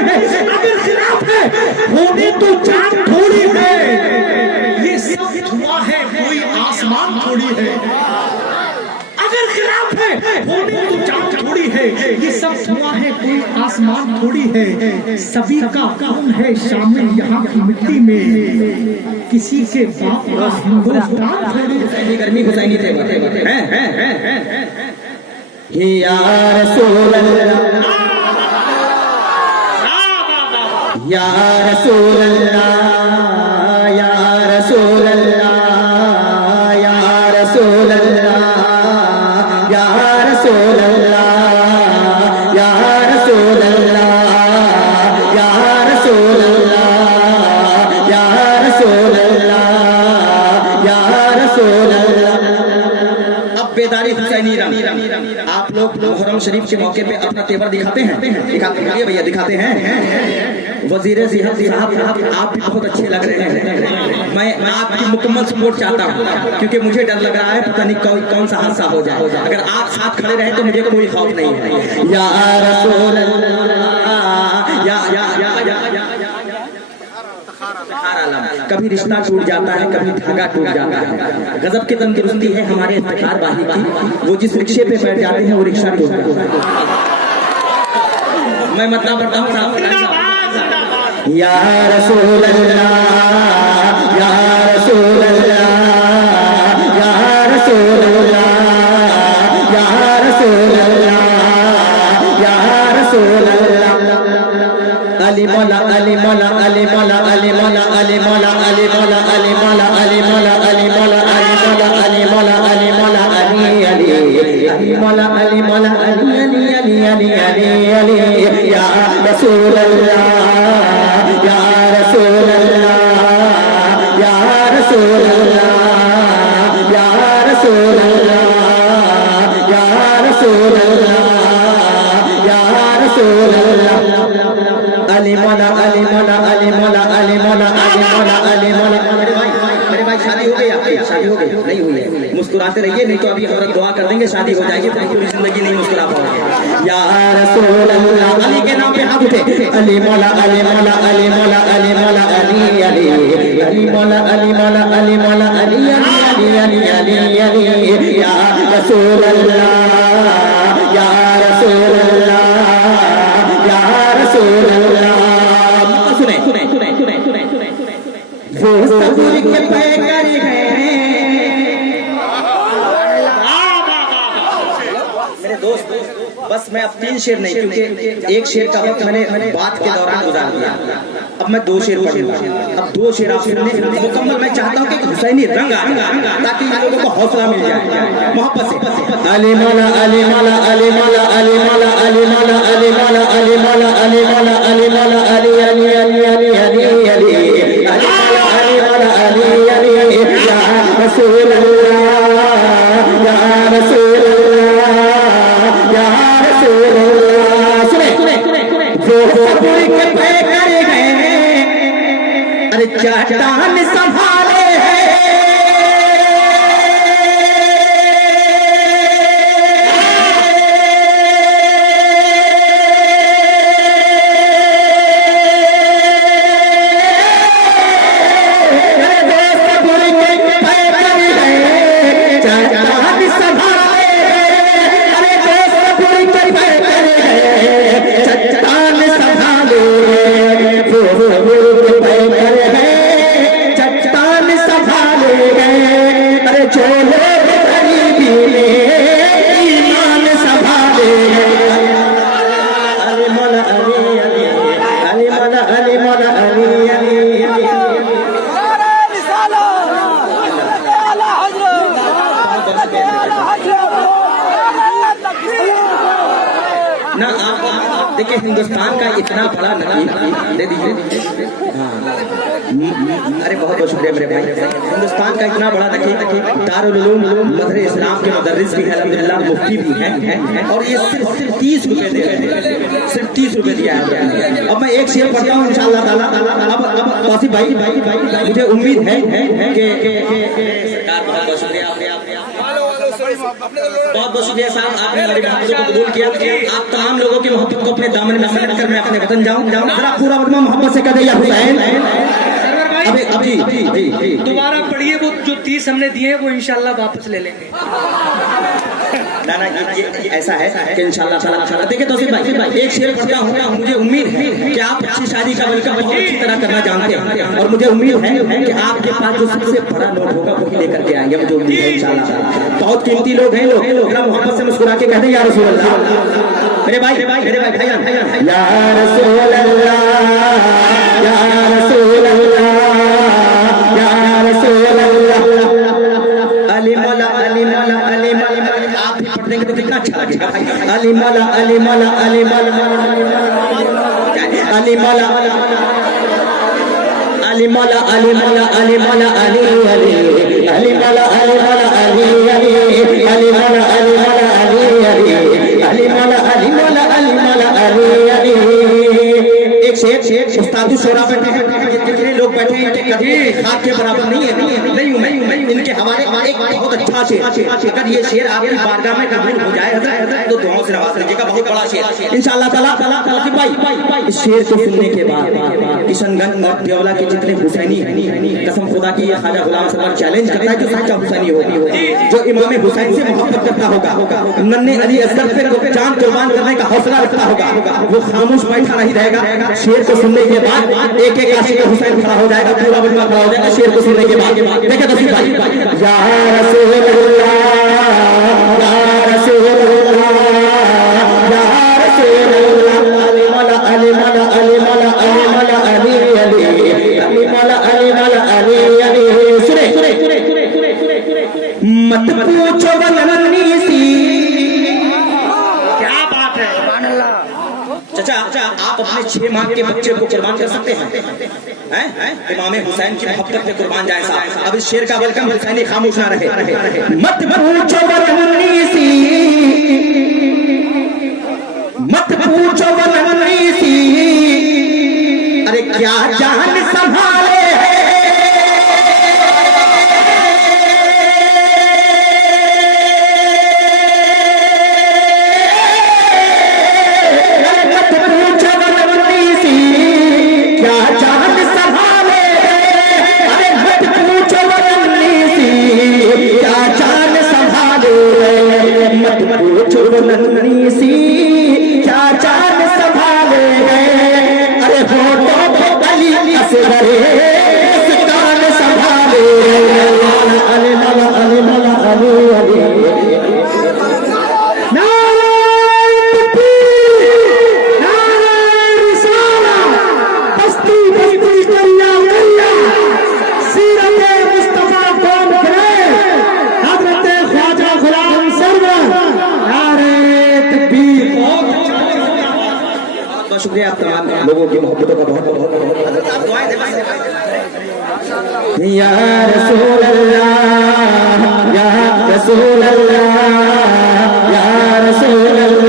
है, अगर खिलाफ है होने तो चांद थोड़ी है, ये सब धुआं है कोई आसमान थोड़ी है। अगर खिलाफ है होने तो चांद थोड़ी है, ये सब धुआं है कोई आसमान थोड़ी है। सभी का कौन है शामिल यहाँ की मिट्टी में, किसी के बाप का हिंदुस्तान थोड़ी। गर्मी हुसैनी थे या रसूल अल्लाह, या रसूल अल्लाह, या रसूल अल्लाह, या रसूल अल्लाह, या रसूल अल्लाह, या रसूल अल्लाह, या रसूल अल्लाह, या रसूल अल्लाह, या रसूल अल्लाह। अब बेदारी हुसैनी रंग आप लोग मुहर्रम शरीफ के मौके पे अपना तेवर दिखाते हैं, दिखाते हैं भैया, दिखाते हैं। वजीर सेहत साहब आप भी बहुत अच्छे लग रहे हैं। मैं आपकी मुकम्मल सपोर्ट चाहता हूँ, क्योंकि मुझे डर लग रहा है पता नहीं कौन सा हादसा हो जाए। अगर आप साथ खड़े रहे तो मुझे कोई खौफ नहीं है। या रसूल अल्लाह, या कभी रिश्ता टूट जाता है, कभी धागा टूट जाता है। गजब की तंदुरुस्ती है हमारे इफ्तिखार वाही की, वो जिस रिक्शे पे बैठ जाते हैं वो रिक्शा टूट जाता है। मैं मतलब पढ़ता हूँ या रसूल अल्लाह, या रसूल अल्लाह, या रसूल अल्लाह, या रसूल अल्लाह, या रसूल अल्लाह। अली मौला, अली मौला, अली मौला, अली मौला, अली मौला, अली मौला, अली मौला, अली मौला, अली मौला, अली मौला, अली मौला, अली मौला, अली अली अली मौला, अली मौला, अली अली अली अली अली अली। या रसूल अल्लाह, या रसूल अल्लाह, या रसूल अल्लाह, या रसूल अल्लाह, या रसूल अल्लाह, या रसूल अल्लाह। अली मौला, अली मौला, अली मौला, अली मौला, अली मौला, अली मौला। मेरे भाई शादी हो गई आपकी? शादी हो गई? नहीं हुई है? मुस्कुराते रहिए, नहीं तो अभी हमारा दुआ कर देंगे शादी हो जाएगी, तो पूरी जिंदगी नहीं मुस्कुरा पाओगे। या रसूल अल्लाह, अली के नाम पे हाथ उठे। अली मौला, अली मौला, अली मौला, अली मौला, अली अली अली मौला, अली मौला, अली मौला, अली अली अली अली अली अली। या रसूल अल्लाह, या रसूल अल्लाह, या रसूल अल्लाह। सुने सुने सुने सुने सुने सुने सुने वो सब्र के पैकर हैं मेरे दोस्त। बस मैं अब 3 शेर नहीं, क्योंकि एक शेर का वक्त मैंने बात के दौरान गुजार दिया, अब मैं 2 शेर पढ़ूंगा। अब 2 शेर आप सुनने मुकम्मल। मैं चाहता हूँ कि हुसैनी रंग आ ताकि इन लोगों को हौसला मिल जाए मोहब्बत से। अली मौला, अली मौला, अली मौला, अली मौला, अली मौला, अली मौला, अली मौला, अली मौला, अली मौला, अली अली अली अली अली अली अली मौला, अली अली। या रसूल अल्लाह, या रसूल अल्लाह, या रसूल अल्लाह। सुने सुने सुने सुने वो सब्र के पैकर हैं, अरे चट्टान संभाले हैं। ना आप देखिए हिंदुस्तान का इतना बड़ा नकीब दे दीजिए। अरे बहुत बहुत शुक्रिया मेरे भाई। हिंदुस्तान का इतना बड़ा नकीब दारुल उलूम मदरसे इस्लाम के मुदर्रिस भी है, अल्हम्दुलिल्लाह मुफ्ती भी है, और ये सिर्फ 30 रुपए दे रहे हैं, सिर्फ 30 रुपए दिया है। अब मैं एक शेर पढ़ता हूँ इंशाअल्लाह ताला। अब वासिफ भाई मुझे उम्मीद है कि सरकार बहुत बहुत शुक्रिया। बहुत बहुत शुक्रिया साहब, आपने हमारी मोहब्बतों को कबूल किया। आप तमाम लोगों की मोहब्बत को अपने दामन में समेट कर मैं अपने वतन जाऊं। जरा पूरा वतन मोहब्बत से कह दे या हुसैन। जी दोबारा पढ़िए, वो जो 30 हमने दिए हैं वो इंशाल्लाह वापस ले लेंगे। ना ये ऐसा है कि इंशाल्लाह देखिए तो भाई एक शेर पढ़ता हूँ, मुझे उम्मीद है कि आप अच्छी शादी का वेलकम बहुत अच्छी तरह करना जानते हैं, और मुझे उम्मीद है कि आपके पास जो सबसे बड़ा नोट होगा वही लेकर के आएंगे, मुझे उम्मीद है इंशाल्लाह। बहुत कीमती लोग हैं, लोग मोहब्बत से मुस्कुरा के कहते हैं या रसूल अल्लाह। मेरे भाई भाईजान, या रसूल अल्लाह, या रसूल अल्लाह, या रसूल अल्लाह। अली मौला अली मौला अली मौला, आप भी पढ़ देंगे तो कितना अच्छा लगेगा। अली मौला अली मौला अली मौला अली मौला अली मौला अली मौला अली मौला अली अली अली मौला अली मौला अली अली अली मौला अली मौला अली अली अली मौला अली मौला अली मौला अली अली। एक शेर उस्ताद शोरा बैठे हैं, जितने लोग बैठे हैं इनके कभी हाथ के बराबर नहीं है, नहीं हूं मैं। इनके हवाले एक बहुत अच्छा शेर, अगर ये शेर आपकी बारगाह में कबूल हो जाए तो दुआओं से नवाज लीजिएगा, बहुत बड़ा शेर इंशाअल्लाह ताला। भाई इस शेर को सुनने के बाद किशनगंज और देवला के जितने हुसैनी हैं, कसम खुदा की ये ख्वाजा गुलाम सबर चैलेंज करता है जो सच्चा हुसैनी होगा, जो इमाम हुसैन से मोहब्बत करता होगा, नन्हे अली असगर पे जान कुर्बान करने का हौसला रखता होगा, वो खामोश बैठा नहीं रहेगा। शेर को सुनने के बाद एक एक आशिक हुसैन खड़ा हो जाएगा, पूरा बंदा खड़ा हो जाएगा शेर को सुनने के बाद। देखिए तो भाई, या रसूल अल्लाह, या रसूल अल्लाह, या रसूल अल्लाह। अली मौला अली मौला अली मौला अली मौला अली अली अली मौला अली मौला अली अली। सुने मत पूछो वलनी सी, क्या बात है। चाचा आप अपने 6 माह के बच्चे को कुर्बान कर सकते हैं? इमाम हुसैन की मोहब्बत पे कुर्बान जाए साहब। अब इस शेर का वेलकम हुसैनी खामोश ना रहे। मत पूछो वलनी सी, मत पूछो वलनी सी, अरे क्या जान संभाले नन्ही सी, क्या जान संभाले गए। अरे होठों पे अली असगर कान संभाले। अली मौला अली मौला अली अली। शुक्रिया आप तमाम लोगों की मोहब्बतों का बहुत बहुत या रसूल अल्लाह, या रसूल अल्लाह, या रसूल अल्लाह।